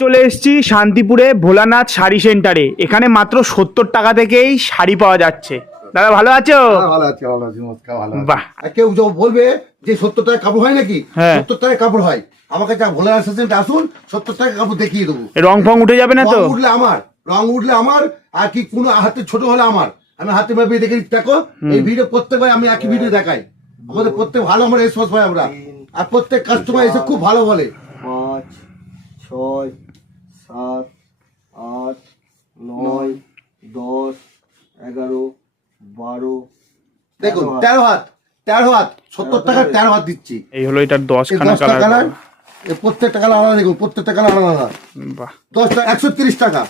চলে এসেছি শান্তিপুরে ভোলানাথ শাড়ি সেন্টারে। এখানে মাত্র 70 টাকা থেকেই শাড়ি পাওয়া যাচ্ছে। দাদা ভালো আছো? ভালো আছি, ভালো আছি, নমস্কার, ভালো আছি। বাহ। আর কেউ যখন বলবে যে 70 টাকা কাপড় হয় নাকি, হ্যাঁ। 70 টাকা কাপড় হয়, আমার কাছে ভোলার সেন্টারে আসুন, 70 টাকা কাপড় দেখিয়ে দেবো। রং ফং উঠে যাবে না তো? রং উঠলে আমার, আর কি কোনো হাতে ছোট হলে আমার, আমি হাতে মেপে দেখে দেখো। এই ভিডিও প্রত্যেকবার আমি একই ভিডিও দেখাই। আমাদের প্রত্যেক ভালো, আমার রেসপন্স পাই আমরা, আর প্রত্যেক কাস্টমার এসে খুব ভালো বলে। 5 6 7 8 9 10 11 12 দেখুন 13 হাত 70 টাকা 13 হাত দিচ্ছি। এই হলো এটার 10 এই খানা 10টা কালার। কালার, এই প্রত্যেকটা কালার আলাদা। দেখুন প্রত্যেকটা কালার আলাদা। বাহ। 10টা 130 টাকা,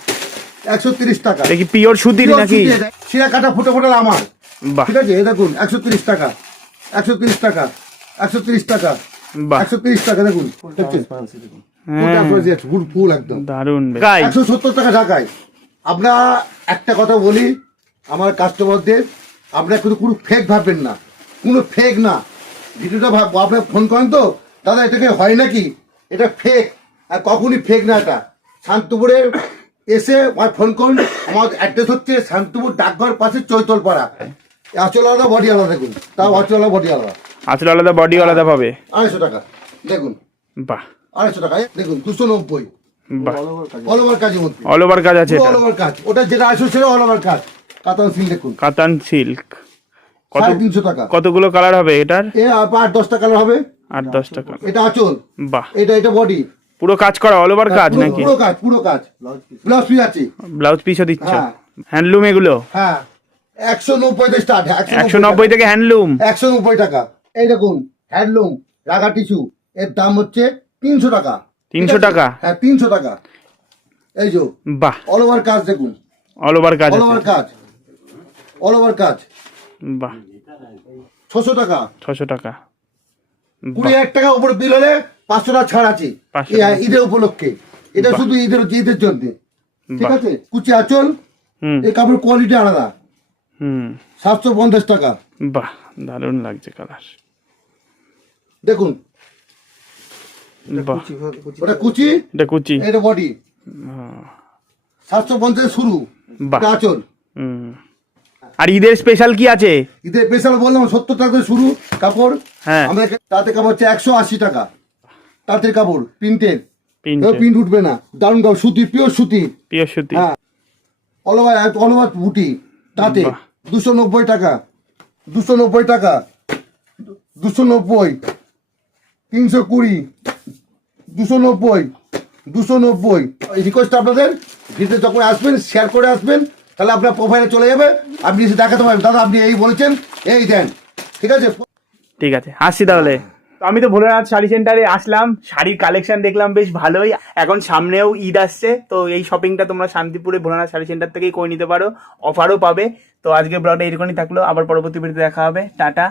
130 টাকা। এটা কি পিওর সুতির নাকি? শিরা কাটা ফুটে ফুটে আমার। বাহ। ঠিক আছে, এই দেখুন 130 টাকা, 130 টাকা, 130 টাকা, বাহ 130 টাকা। দেখুন ফুল একদম দারুন। 170 টাকা ঢাকায়। আমরা একটা কথা বলি আমার কাস্টমারদের, আপনারা কিন্তু কোনো ফেক ভাববেন না, কোনো ফেক না। ভিডিওটা আপনার ফোন করেন তো, দাদা এটাকে হয় নাকি, এটা ফেক, আর কখনই ফেক না। এটা শান্তিপুরে এসে আমার ফোন করুন। আমার অ্যাড্রেস হচ্ছে শান্তিপুর ডাকঘর পাশে চৈতলপাড়া। আঁচল আলাদা, বডি আলাদা। দেখুন তাও আঁচল আলাদা, বডি আলাদা। আসলে আলাদা বডি আলাদা পাবে। 250 টাকা। দেখুন বাহ 250 টাকা। দেখুন 290 বাহ। অল ওভার কাজের মধ্যে, অল ওভার কাজ আছে এটা। অল ওভার কাজ। ওটা যেটা আসলে সেটা অল ওভার কাজ। কাতান সিল দেখুন কাতান সিল্ক। কত 350 টাকা। কতগুলো কালার হবে এটার? এ 8-10 টাকা হবে। 8-10 টাকা। এটা আঁচল, বাহ। এটা বডি। পুরো কাজ করা অল ওভার কাজ নাকি? পুরো কাজ। ব্লাউজ পিস আছে, ব্লাউজ পিসও দিচ্ছ? হ্যাঁ। হ্যান্ডলুম এগুলো? হ্যাঁ 190 থেকে স্টার্ট। 190 থেকে হ্যান্ডলুম। 190 টাকা। এই দেখুন হ্যান্ডলুম রাগা টিস্যু, এর দাম হচ্ছে 300 টাকা। 300 টাকা? হ্যাঁ 300 টাকা। এই যে বাহ অল ওভার কাজ। দেখুন অল ওভার কাজ অল আছে। ওভার কাজ, অল ওভার কাজ। বাহ 600 টাকা। 600 টাকা। 20,000 টাকা উপরে বিল হলে 500 টাকা ছাড় আছে 500 এই ঈদের উপলক্ষে। এটা বাহ। শুধু ঈদের জন্য। ঠিক বাহ। আছে, কুচি আঁচল, হুম এই কাপড় কোয়ালিটি আলাদা। হুম 750 টাকা। বাহ দারুণ লাগছে কালার। দেখুন বাহ ওটা কুচি, এটা কুচি। এটা বডি। 750 শুরু। বাহ। এটা আঁচল। হুম আর ঈদের স্পেশাল কি আছে? ঈদের স্পেশাল বললাম 70 টাকা থেকে শুরু কাপড়। হ্যাঁ। আমাদের তাতে কাপড় হচ্ছে 180 টাকা। তাঁতের কাপড় প্রিন্টের, প্রিন্ট প্রিন্ট উঠবে না, দারুণ কাপড়, সুতি, পিওর সুতি। পিওর সুতি। হ্যাঁ অল ওভার বুটি। তাতে বাহ। 290 টাকা, 290 টাকা, 290, 320, 290, 290। রিকোয়েস্ট আপনাদের, ভিডিও যখন আসবেন শেয়ার করে আসবেন, তাহলে আপনার প্রোফাইলে চলে যাবে, আপনি এসে দেখাতে পারবেন দাদা আপনি এই বলেছেন, এই দেন। ঠিক আছে, ঠিক আছে আসছি তাহলে। তো আমি তো ভোলানাথ শাড়ি সেন্টারে আসলাম, শাড়ির কালেকশন দেখলাম বেশ ভালোই। এখন সামনেও ঈদ আসছে, তো এই শপিংটা তোমরা শান্তিপুরে ভোলানাথ শাড়ি সেন্টার থেকেই করে নিতে পারো, অফারও পাবে। তো আজকে ব্লগটা এরকমই থাকলো, আবার পরবর্তী ভিডিওতে দেখা হবে। টাটা।